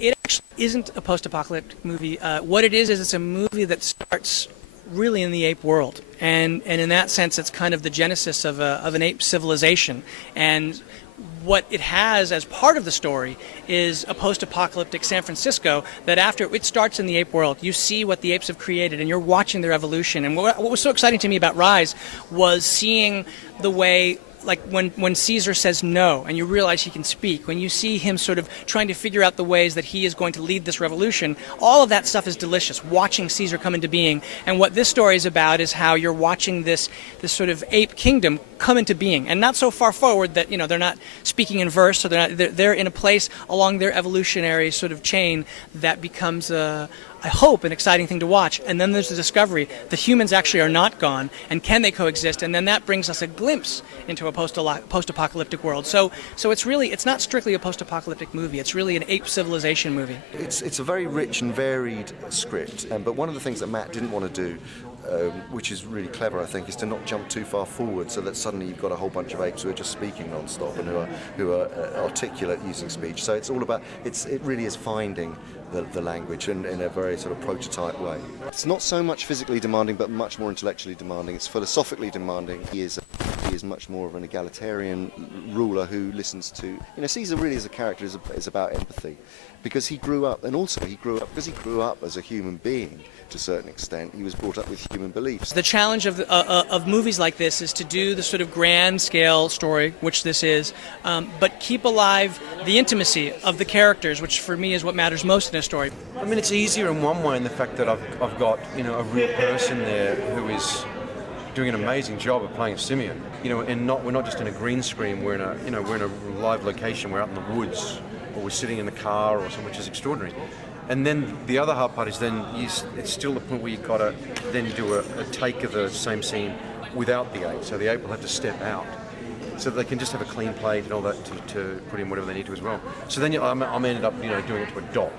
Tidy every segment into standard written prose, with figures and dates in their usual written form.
It actually isn't a post-apocalyptic movie. What it is it's a movie that starts really in the ape world, and in that sense, it's kind of the genesis of an ape civilization. And what it has as part of the story is a post-apocalyptic San Francisco that after it starts in the ape world, you see what the apes have created and you're watching their evolution. And what was so exciting to me about Rise was seeing the way, like when Caesar says no and you realize he can speak, when you see him sort of trying to figure out the ways that he is going to lead this revolution, all of that stuff is delicious, watching Caesar come into being. And what this story is about is how you're watching this sort of ape kingdom come into being, and not so far forward that, you know, they're not speaking in verse, so they're in a place along their evolutionary sort of chain that becomes I hope, an exciting thing to watch. And then there's the discovery that humans actually are not gone, and can they coexist? And then that brings us a glimpse into a post-apocalyptic world. So it's not strictly a post-apocalyptic movie. It's really an ape civilization movie. It's a very rich and varied script, but one of the things that Matt didn't want to do, which is really clever, I think, is to not jump too far forward, so that suddenly you've got a whole bunch of apes who are just speaking non-stop and who are articulate using speech. So it's all about, it really is finding the language in a very sort of prototype way. It's not so much physically demanding, but much more intellectually demanding. It's philosophically demanding. He is much more of an egalitarian ruler who listens to, Caesar really as a character is about empathy, because he grew up as a human being to a certain extent. He was brought up with human beliefs. The challenge of movies like this is to do the sort of grand scale story, which this is, but keep alive the intimacy of the characters, which for me is what matters most in a story. I mean, it's easier in one way in the fact that I've got a real person there who is doing an amazing job of playing a simio. And we're not just in a green screen. We're in a live location. We're out in the woods, or we're sitting in the car, or something, which is extraordinary. And then the other hard part is it's still the point where you've got to then do a take of the same scene without the ape. So the ape will have to step out, so that they can just have a clean plate and all that to put in whatever they need to as well. So then I'm ended up doing it to a dot,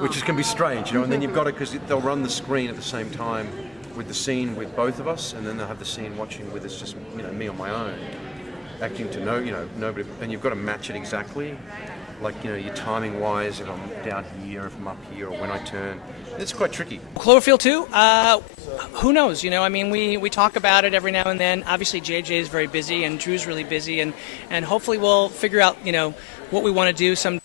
which can be strange, and then you've got to, because they'll run the screen at the same time with the scene with both of us, and then they'll have the scene watching with us, just me on my own, acting to nobody, and you've got to match it exactly, like your timing wise, if I'm down here, if I'm up here, or when I turn. It's quite tricky. Cloverfield 2, who knows? We talk about it every now and then. Obviously, JJ is very busy, and Drew's really busy, and hopefully we'll figure out what we want to do some.